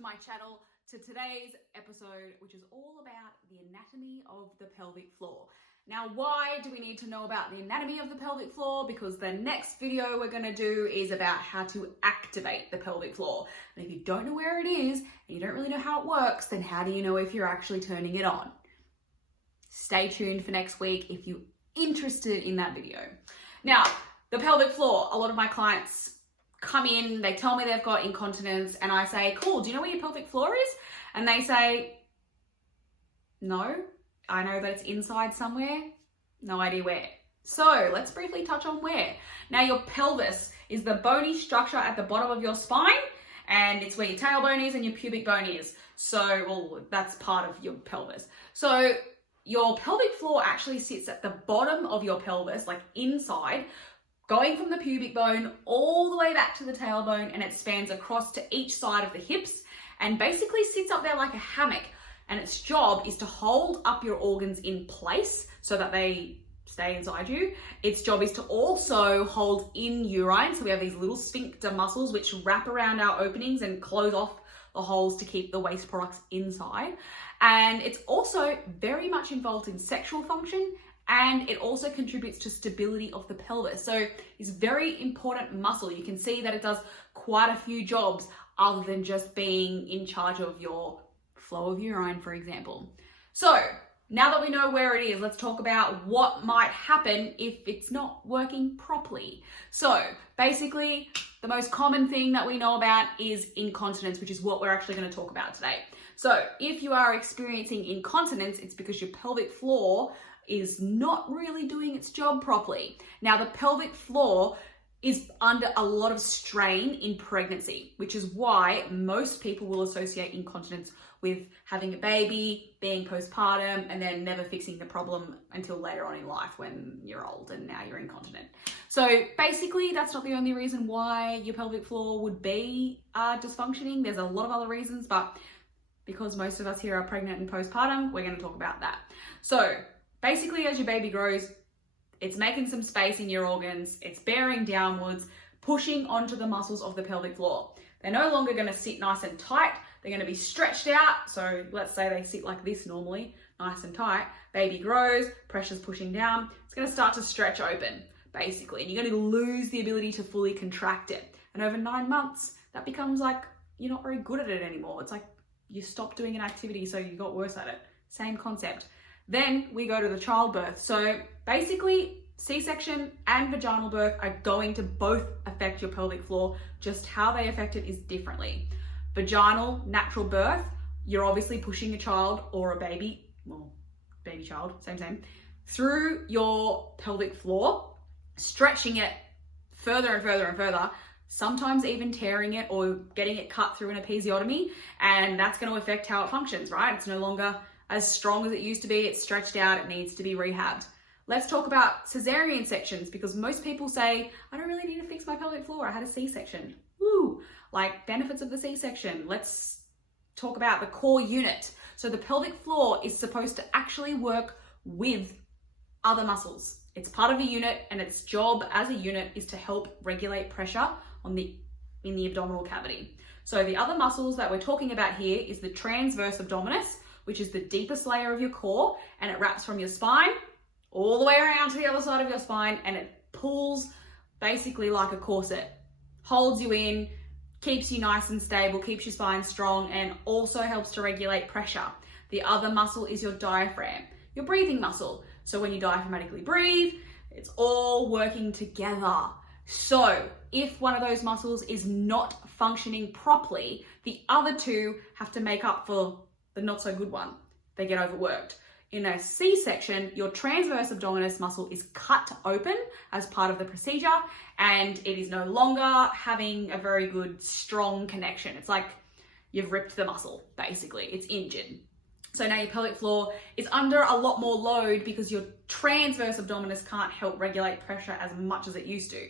to my channel, to today's episode, which is all about the anatomy of the pelvic floor. Now, why do we need to know about the anatomy of the pelvic floor? Because the next video we're going to do is about how to activate the pelvic floor. And if you don't know where it is and you don't really know how it works, then how do you know if you're actually turning it on? Stay tuned for next week if you're interested in that video. Now, the pelvic floor, a lot of my clients come in, they tell me they've got incontinence, and I say, cool, do you know where your pelvic floor is? And they say, no, I know that it's inside somewhere, no idea where. So let's briefly touch on where. Now, your pelvis is the bony structure at the bottom of your spine, and it's where your tailbone is and your pubic bone is. So, well, that's part of your pelvis. So your pelvic floor actually sits at the bottom of your pelvis, like inside, going from the pubic bone all the way back to the tailbone, and it spans across to each side of the hips and basically sits up there like a hammock. And its job is to hold up your organs in place so that they stay inside you. Its job is to also hold in urine. So we have these little sphincter muscles which wrap around our openings and close off the holes to keep the waste products inside. And it's also very much involved in sexual function, and it also contributes to stability of the pelvis. So it's a very important muscle. You can see that it does quite a few jobs other than just being in charge of your flow of urine, for example. So now that we know where it is, let's talk about what might happen if it's not working properly. So basically, the most common thing that we know about is incontinence, which is what we're actually going to talk about today. So if you are experiencing incontinence, it's because your pelvic floor is not really doing its job properly. Now, the pelvic floor is under a lot of strain in pregnancy, which is why most people will associate incontinence with having a baby, being postpartum, and then never fixing the problem until later on in life when you're old and now you're incontinent. So basically, that's not the only reason why your pelvic floor would be dysfunctioning. There's a lot of other reasons, but because most of us here are pregnant and postpartum, we're going to talk about that. So basically, as your baby grows, it's making some space in your organs, it's bearing downwards, pushing onto the muscles of the pelvic floor. They're no longer going to sit nice and tight, they're going to be stretched out. So let's say they sit like this normally, nice and tight. Baby grows, pressure's pushing down, it's going to start to stretch open, basically, and you're going to lose the ability to fully contract it. And over 9 months, that becomes like you're not very good at it anymore. It's like you stopped doing an activity, so you got worse at it. Same concept. Then we go to the childbirth. So basically, C-section and vaginal birth are going to both affect your pelvic floor. Just how they affect it is differently. Vaginal, natural birth, you're obviously pushing a child or a baby, well, baby child, same, through your pelvic floor, stretching it further and further and further, sometimes even tearing it or getting it cut through an episiotomy, and that's going to affect how it functions, right? It's no longer as strong as it used to be, it's stretched out, it needs to be rehabbed. Let's talk about cesarean sections, because most people say, I don't really need to fix my pelvic floor, I had a C-section. Woo! Like benefits of the C-section. Let's talk about the core unit. So the pelvic floor is supposed to actually work with other muscles. It's part of a unit, and its job as a unit is to help regulate pressure in the abdominal cavity. So the other muscles that we're talking about here is the transverse abdominis, which is the deepest layer of your core, and it wraps from your spine all the way around to the other side of your spine, and it pulls basically like a corset, holds you in, keeps you nice and stable, keeps your spine strong, and also helps to regulate pressure. The other muscle is your diaphragm, your breathing muscle. So when you diaphragmatically breathe, it's all working together. So if one of those muscles is not functioning properly, the other two have to make up for the not so good one. They get overworked. In a C-section, your transverse abdominis muscle is cut open as part of the procedure, and it is no longer having a very good, strong connection. It's like you've ripped the muscle, basically. It's injured. So now your pelvic floor is under a lot more load because your transverse abdominis can't help regulate pressure as much as it used to.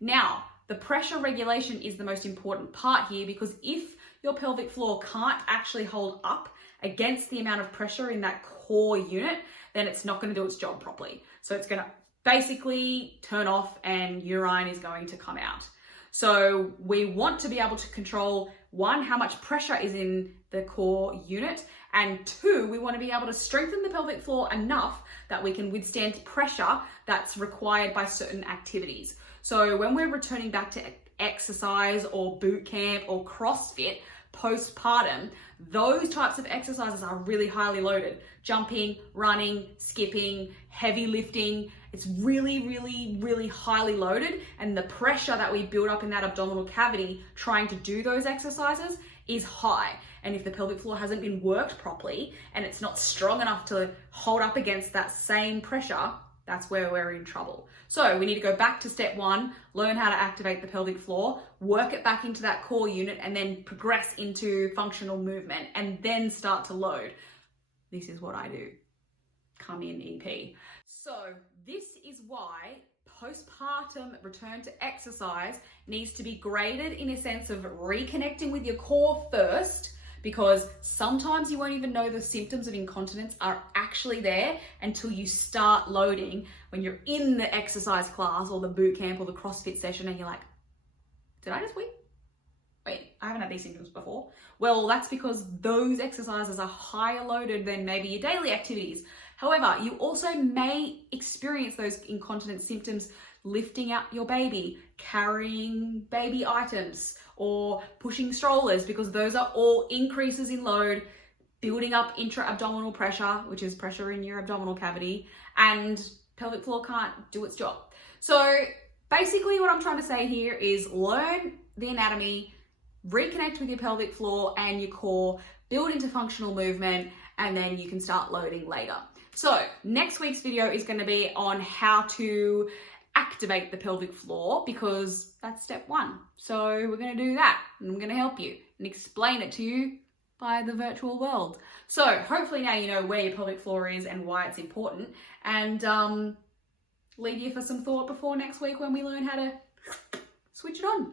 Now, the pressure regulation is the most important part here, because if your pelvic floor can't actually hold up against the amount of pressure in that core unit, then it's not going to do its job properly. So it's going to basically turn off and urine is going to come out. So we want to be able to control, one, how much pressure is in the core unit, and two, we want to be able to strengthen the pelvic floor enough that we can withstand pressure that's required by certain activities. So when we're returning back to exercise or boot camp or CrossFit postpartum, those types of exercises are really highly loaded. Jumping, running, skipping, heavy lifting. It's really, really, really highly loaded, and the pressure that we build up in that abdominal cavity trying to do those exercises is high. And if the pelvic floor hasn't been worked properly and it's not strong enough to hold up against that same pressure, that's where we're in trouble. So we need to go back to step one, learn how to activate the pelvic floor, work it back into that core unit, and then progress into functional movement, and then start to load. This is what I do. Come in, EP. So this is why postpartum return to exercise needs to be graded in a sense of reconnecting with your core first, because sometimes you won't even know the symptoms of incontinence are actually there until you start loading when you're in the exercise class or the boot camp or the CrossFit session and you're like, did I just wait, I haven't had these symptoms before. Well, that's because those exercises are higher loaded than maybe your daily activities. However, you also may experience those incontinence symptoms lifting out your baby, carrying baby items, or pushing strollers, because those are all increases in load, building up intra-abdominal pressure, which is pressure in your abdominal cavity, and pelvic floor can't do its job. So basically what I'm trying to say here is learn the anatomy, reconnect with your pelvic floor and your core, build into functional movement, and then you can start loading later. So next week's video is going to be on how to activate the pelvic floor, because that's step one. So we're going to do that, and I'm going to help you and explain it to you by the virtual world. So hopefully now you know where your pelvic floor is and why it's important, and leave you for some thought before next week when we learn how to switch it on.